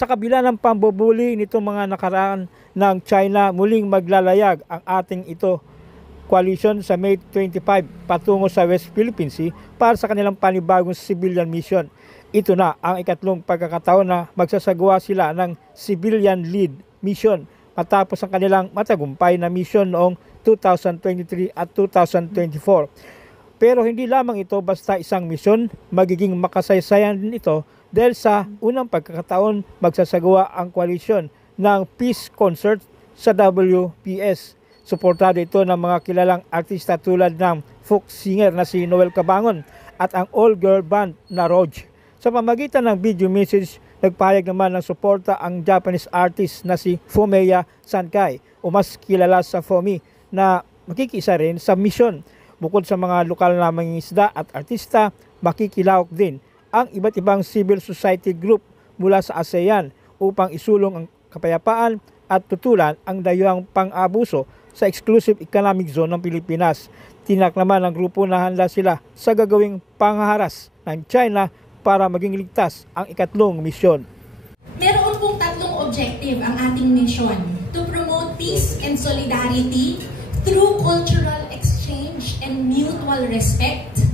Sa kabila ng pambubuli nitong mga nakaraan ng China, muling maglalayag ang ating coalition sa May 25 patungo sa West Philippine Sea para sa kanilang panibagong civilian mission. Ito na ang ikatlong pagkakataon na magsasagawa sila ng civilian lead mission matapos ang kanilang matagumpay na mission noong 2023 at 2024. Pero hindi lamang ito basta isang mission, magiging makasaysayan din ito dahil sa unang pagkakataon magsasagawa ang koalisyon ng peace concert sa WPS. Suportado ito ng mga kilalang artista tulad ng folk singer na si Noel Cabangon at ang all-girl band na Rouge. Sa pamagitan ng video message, nagpahayag naman ng suporta ang Japanese artist na si Fumiya Sakai o mas kilala sa Fumi na makikisa rin sa mission. Bukod sa mga lokal na mangingisda at artista, makikilahok din ang iba't ibang civil society group mula sa ASEAN upang isulong ang kapayapaan at tutulan ang dayuhang pang-abuso sa exclusive economic zone ng Pilipinas. Tinak naman ng grupo na handa sila sa gagawing panghaharas ng China para maging ligtas ang ikatlong misyon. Meron pong tatlong objective ang ating mission: to promote peace and solidarity through cultural exchange and mutual respect.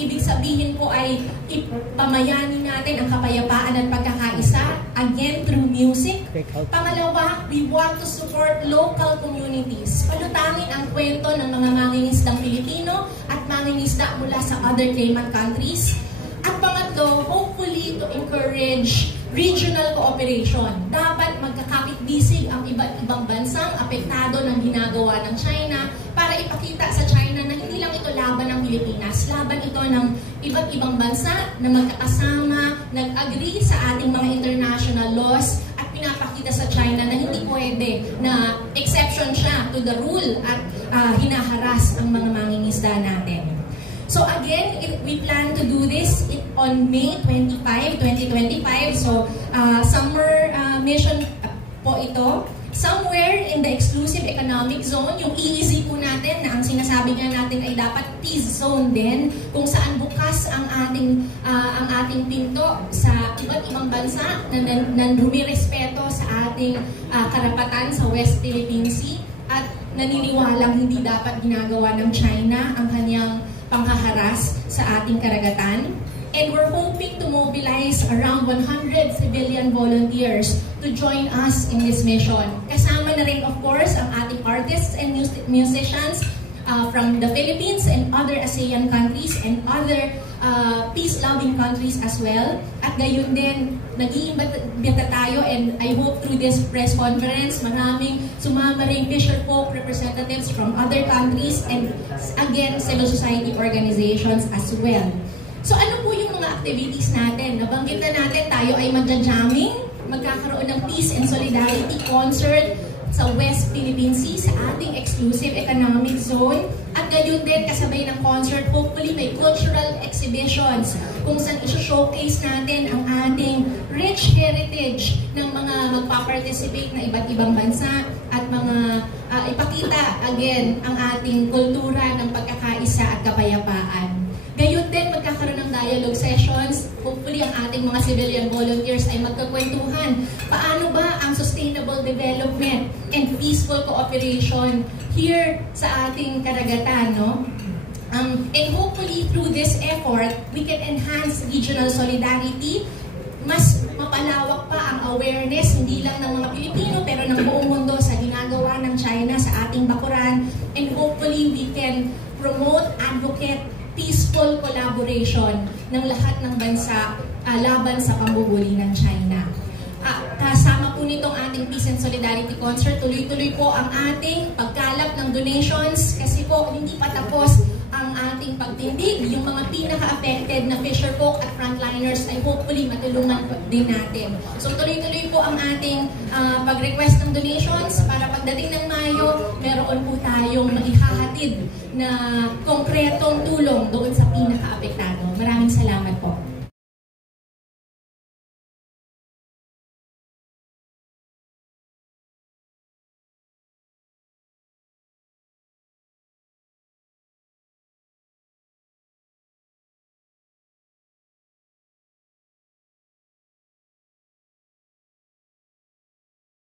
Ibig sabihin po ay ipamayanin natin ang kapayapaan at pagkakaisa, again through music. Pangalawa, we want to support local communities. Palutangin ang kwento ng mga mangingisdang Pilipino at mangingisda mula sa other claimant countries. At pangatlo, hopefully to encourage regional cooperation. Dapat magkakapit-bisig ang iba't ibang bansang apektado ng ginagawa ng China para ipakita sa China na hindi lang ito laban ng Pilipinas, laban ito ng iba't ibang bansa na magkakasama, nag-agree sa ating mga international laws at pinapakita sa China na hindi pwede na exception siya to the rule at hinaharas ang mga mangingisda natin. So again, we plan to do this on May 25, 2025. So summer mission po ito. Somewhere in the exclusive economic zone, yung EEZ po natin na ang sinasabi nga natin ay dapat peace zone din, kung saan bukas ang ating pinto sa iba't ibang bansa na rumirespeto sa ating karapatan sa West Philippine Sea at naniniwalang hindi dapat ginagawa ng China ang kanyang panghaharas sa ating karagatan. And we're hoping to mobilize around 100 civilian volunteers to join us in this mission. Kasama na rin, of course, ang ating artists and musicians from the Philippines and other ASEAN countries and other peace-loving countries as well. At gayon din, nag-iimbita tayo, and I hope through this press conference, maraming sumama rin fisher folk representatives from other countries and again, civil society organizations as well. So ano po yung mga activities natin? Nabanggit na natin, tayo ay magja-jamming, magkakaroon ng peace and solidarity concert sa West Philippine Sea, sa ating exclusive economic zone. At gayon din, kasabay ng concert, hopefully may cultural exhibitions kung saan i-showcase natin ang ating rich heritage ng mga magpa-participate na iba't ibang bansa at mga ipakita again ang ating kultura ng pagkakaisa at kapayapaan. Gayon din, magkakaroon ng dialogue sessions. Hopefully, ang ating mga civilian volunteers ay magkakwentuhan. Paano ba ang sustainable development and peaceful cooperation here sa ating karagatan, no? And hopefully, through this effort, we can enhance regional solidarity. Mas mapalawak pa ang awareness, hindi lang ng mga Pilipino, pero ng buong mundo sa ginagawa ng China sa ating bakuran. And hopefully, we can promote, advocate, peaceful collaboration ng lahat ng bansa laban sa pambubuli ng China. Kasama po nitong ating Peace and Solidarity Concert, tuloy-tuloy po ang ating pagkalap ng donations kasi po hindi pa tapos ang ating pagtindig. Yung mga pinaka-affected na fisher folk at frontliners ay hopefully matulungan din natin. So tuloy-tuloy po ang ating pag-request ng donations para pagdating ng Mayo, meron po tayong maihahatid na konkretong tulong doon sa pinaka-apektado. Maraming salamat po.